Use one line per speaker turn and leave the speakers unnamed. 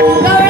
Go